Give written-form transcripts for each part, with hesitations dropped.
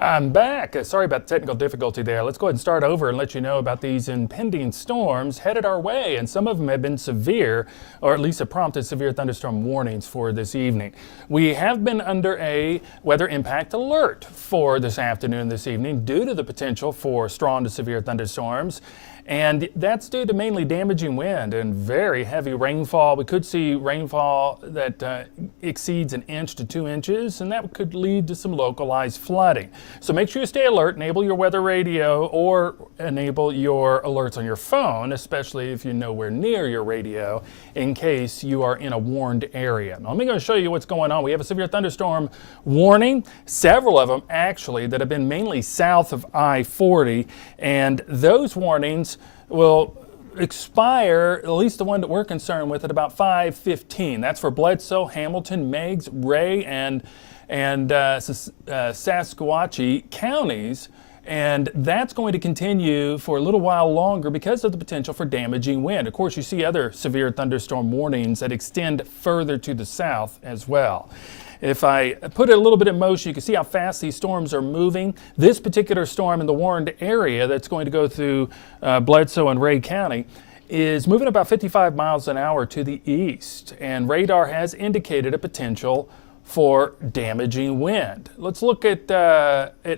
I'm back. Sorry about the technical difficulty there. Let's go ahead and start over and let you know about these impending storms headed our way, and some of them have been severe, or at least have prompted severe thunderstorm warnings for this evening. We have been under a weather impact alert for this afternoon, this evening, due to the potential for strong to severe thunderstorms. And that's due to mainly damaging wind and very heavy rainfall. We could see rainfall that exceeds 1 inch to 2 inches, and that could lead to some localized flooding. So make sure you stay alert, enable your weather radio, or enable your alerts on your phone, especially if you're nowhere near your radio, in case you are in a warned area. Now, I'm going to show you what's going on. We have a severe thunderstorm warning, several of them actually, that have been mainly south of I-40, and those warnings will expire, at least the one that we're concerned with, at about 5:15. That's for Bledsoe, Hamilton, Meigs, Ray, and Saskatchewan counties. And that's going to continue for a little while longer because of the potential for damaging wind. Of course, you see other severe thunderstorm warnings that extend further to the south as well. If I put it a little bit in motion, you can see how fast these storms are moving. This particular storm in the warned area that's going to go through Bledsoe and Ray County is moving about 55 miles an hour to the east, and radar has indicated a potential for damaging wind. Let's look at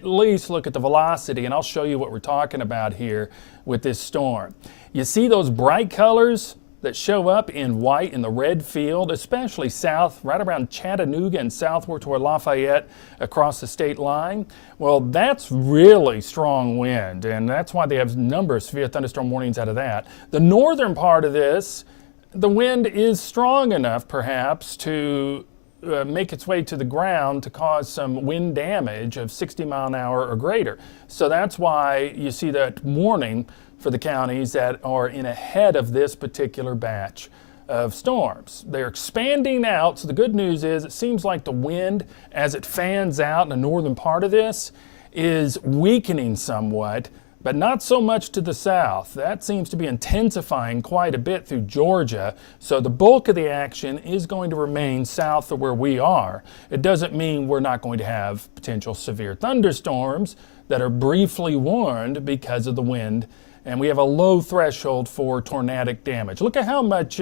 least look at the velocity, and I'll show you what we're talking about here with this storm. You see those bright colors that show up in white in the red field, especially south, right around Chattanooga and southward toward Lafayette across the state line? Well, that's really strong wind, and that's why they have a number of severe thunderstorm warnings out of that. The northern part of this, the wind is strong enough perhaps to make its way to the ground to cause some wind damage of 60 mile an hour or greater. So that's why you see that warning for the counties that are in ahead of this particular batch of storms. They're expanding out, so the good news is it seems like the wind, as it fans out in the northern part of this, is weakening somewhat, but not so much to the south. That seems to be intensifying quite a bit through Georgia, so the bulk of the action is going to remain south of where we are. It doesn't mean we're not going to have potential severe thunderstorms that are briefly warned because of the wind and we have a low threshold for tornadic damage. Look at how much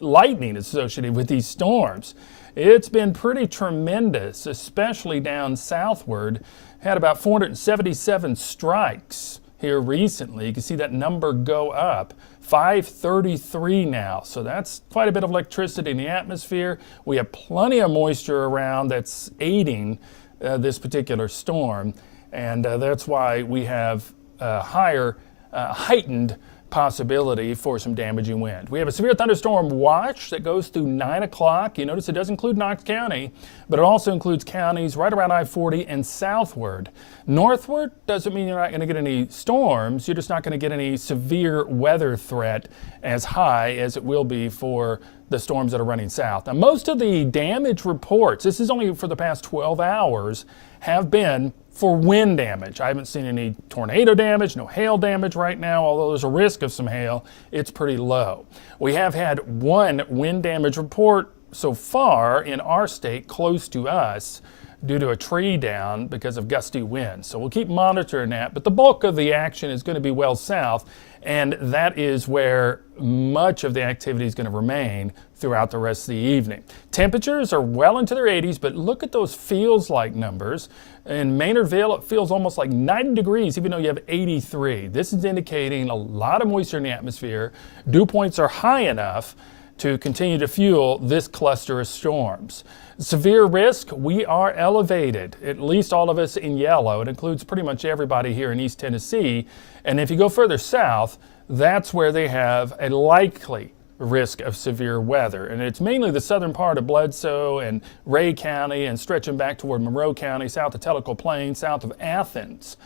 lightning is associated with these storms. It's been pretty tremendous, especially down southward. Had about 477 strikes here recently. You can see that number go up. 533 now, so that's quite a bit of electricity in the atmosphere. We have plenty of moisture around that's aiding this particular storm, and that's why we have higher, heightened possibility for some damaging wind. We have a severe thunderstorm watch that goes through 9 o'clock. You notice it does include Knox County, but it also includes counties right around I-40 and southward. Northward doesn't mean you're not going to get any storms. You're just not going to get any severe weather threat as high as it will be for the storms that are running south. Now, most of the damage reports, this is only for the past 12 hours, have been for wind damage. I haven't seen any tornado damage, no hail damage right now, although there's a risk of some hail. It's pretty low. We have had one wind damage report so far in our state close to us due to a tree down because of gusty winds. So we'll keep monitoring that, but the bulk of the action is going to be well south, and that is where much of the activity is going to remain throughout the rest of the evening. Temperatures are well into their 80s, but look at those feels like numbers. In Maynardville, it feels almost like 90 degrees, even though you have 83. This is indicating a lot of moisture in the atmosphere. Dew points are high enough to continue to fuel this cluster of storms. Severe risk, we are elevated, at least all of us in yellow. It includes pretty much everybody here in East Tennessee. And if you go further south, that's where they have a likely risk of severe weather. And it's mainly the southern part of Bledsoe and Ray County and stretching back toward Monroe County, south of Tellico Plain, south of Athens.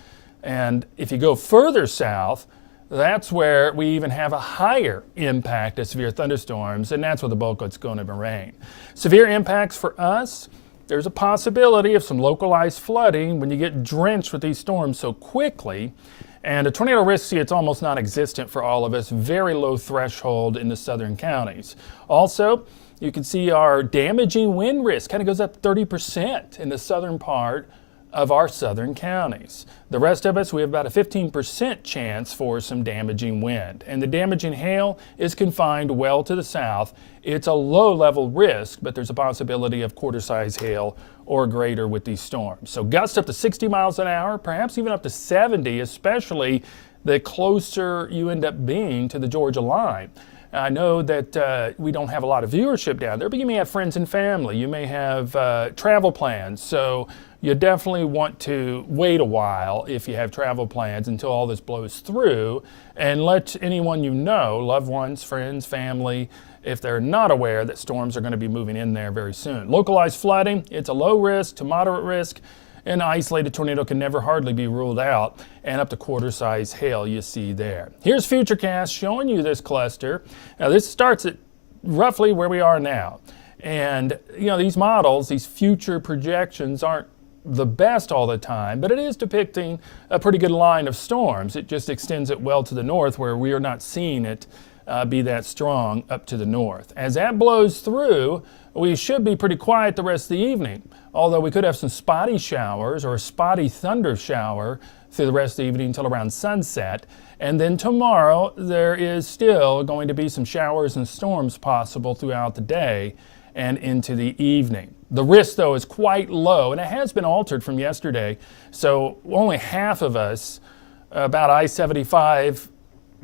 And if you go further south, that's where we even have a higher impact of severe thunderstorms, and that's where the bulk of it's going to rain. Severe impacts for us, there's a possibility of some localized flooding when you get drenched with these storms so quickly. And a tornado risk, see, it's almost non-existent for all of us. Very low threshold in the southern counties. Also, you can see our damaging wind risk kind of goes up 30% in the southern part of our southern counties. The rest of us, we have about a 15% chance for some damaging wind. And the damaging hail is confined well to the south. It's a low-level risk, but there's a possibility of quarter-size hail or greater with these storms. So gusts up to 60 miles an hour, perhaps even up to 70, especially the closer you end up being to the Georgia line. I know that we don't have a lot of viewership down there, but you may have friends and family. You may have travel plans. So you definitely want to wait a while if you have travel plans until all this blows through, and let anyone you know, loved ones, friends, family, if they're not aware that storms are going to be moving in there very soon. Localized flooding, it's a low risk to moderate risk. An isolated tornado can never hardly be ruled out, and up to quarter-size hail you see there. Here's Futurecast showing you this cluster. Now this starts at roughly where we are now. And you know, these models, these future projections aren't the best all the time, but it is depicting a pretty good line of storms. It just extends it well to the north where we are not seeing it be that strong up to the north. As that blows through, we should be pretty quiet the rest of the evening, although we could have some spotty showers or a spotty thunder shower through the rest of the evening until around sunset. And then tomorrow, there is still going to be some showers and storms possible throughout the day and into the evening. The risk, though, is quite low, and it has been altered from yesterday. So only half of us, about I-75,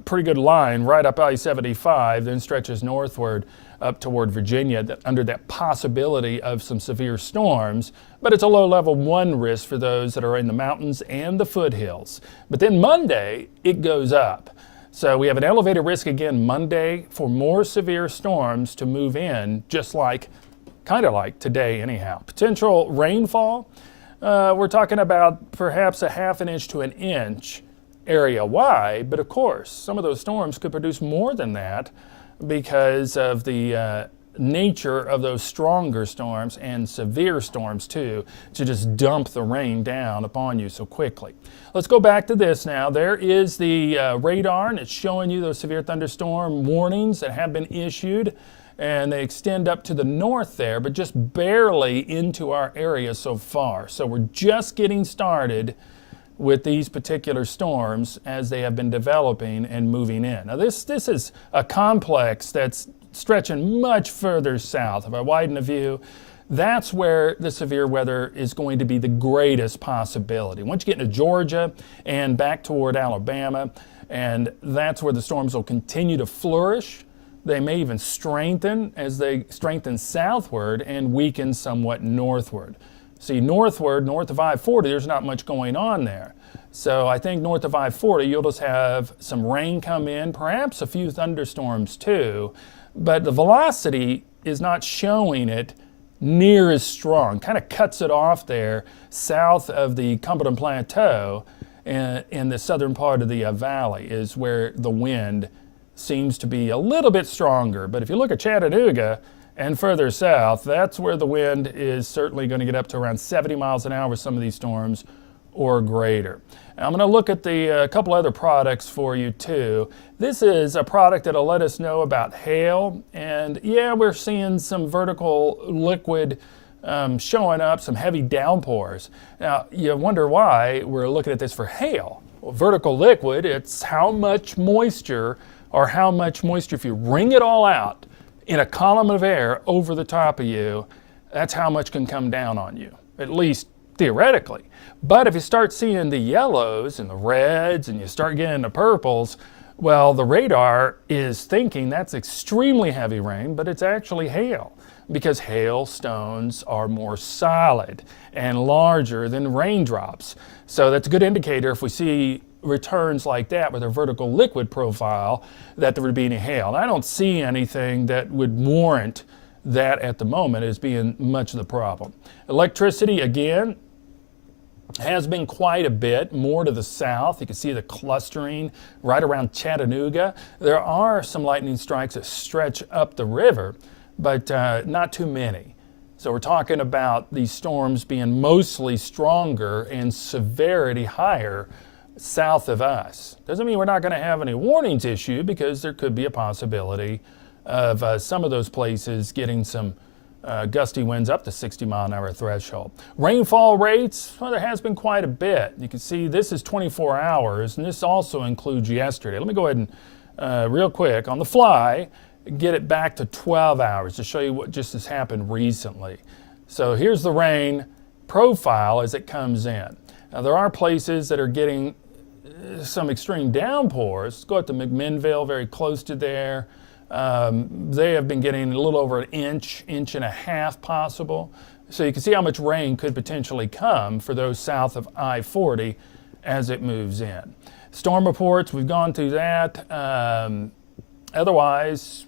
pretty good line right up I-75, then stretches northward up toward Virginia under that possibility of some severe storms, but it's a low level 1 risk for those that are in the mountains and the foothills. But then Monday, it goes up. So we have an elevated risk again Monday for more severe storms to move in, just like, kind of like today anyhow. Potential rainfall, we're talking about perhaps a ½ an inch to an inch area-wide, but of course, some of those storms could produce more than that because of the nature of those stronger storms and severe storms too, to just dump the rain down upon you so quickly. Let's go back to this now. There is the radar, and it's showing you those severe thunderstorm warnings that have been issued, and they extend up to the north there, but just barely into our area so far. So we're just getting started with these particular storms as they have been developing and moving in. Now this is a complex that's stretching much further south. If I widen the view, that's where the severe weather is going to be the greatest possibility. Once you get into Georgia and back toward Alabama, and that's where the storms will continue to flourish. They may even strengthen as they strengthen southward and weaken somewhat northward. See, northward, north of I-40, there's not much going on there. So I think north of I-40, you'll just have some rain come in, perhaps a few thunderstorms too, but the velocity is not showing it near as strong. Kind of cuts it off there south of the Cumberland Plateau in the southern part of the valley is where the wind seems to be a little bit stronger. But if you look at Chattanooga and further south, that's where the wind is certainly going to get up to around 70 miles an hour with some of these storms or greater. Now, I'm going to look at the couple other products for you too. This is a product that'll let us know about hail, and yeah, we're seeing some vertical liquid showing up, some heavy downpours. Now, you wonder why we're looking at this for hail. Well, vertical liquid, it's how much moisture, or how much moisture, if you wring it all out in a column of air over the top of you, that's how much can come down on you, at least theoretically. But if you start seeing the yellows and the reds and you start getting the purples, well, the radar is thinking that's extremely heavy rain, but it's actually hail, because hailstones are more solid and larger than raindrops. So that's a good indicator if we see returns like that with a vertical liquid profile that there would be any hail. And I don't see anything that would warrant that at the moment as being much of the problem. Electricity, again, has been quite a bit more to the south. You can see the clustering right around Chattanooga. There are some lightning strikes that stretch up the river, but not too many. So we're talking about these storms being mostly stronger and severity higher south of us. Doesn't mean we're not going to have any warnings issued, because there could be a possibility of some of those places getting some gusty winds up to 60-mile-an-hour threshold. Rainfall rates, well, there has been quite a bit. You can see this is 24 hours, and this also includes yesterday. Let me go ahead and real quick, on the fly, get it back to 12 hours to show you what just has happened recently. So here's the rain profile as it comes in. Now there are places that are getting some extreme downpours. Let's go up to McMinnville, very close to there. They have been getting a little over an inch, inch and a half possible. So you can see how much rain could potentially come for those south of I-40 as it moves in. Storm reports, we've gone through that. Otherwise,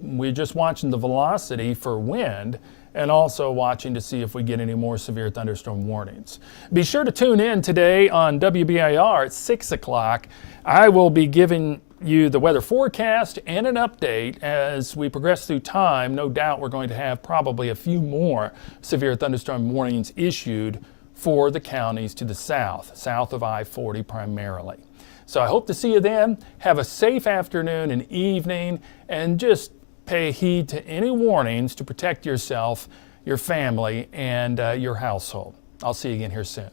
we're just watching the velocity for wind and also watching to see if we get any more severe thunderstorm warnings. Be sure to tune in today on WBIR at 6 o'clock. I will be giving you the weather forecast and an update as we progress through time. No doubt we're going to have probably a few more severe thunderstorm warnings issued for the counties to the south of I-40 primarily. So I hope to see you then. Have a safe afternoon and evening, and just pay heed to any warnings to protect yourself, your family, and your household. I'll see you again here soon.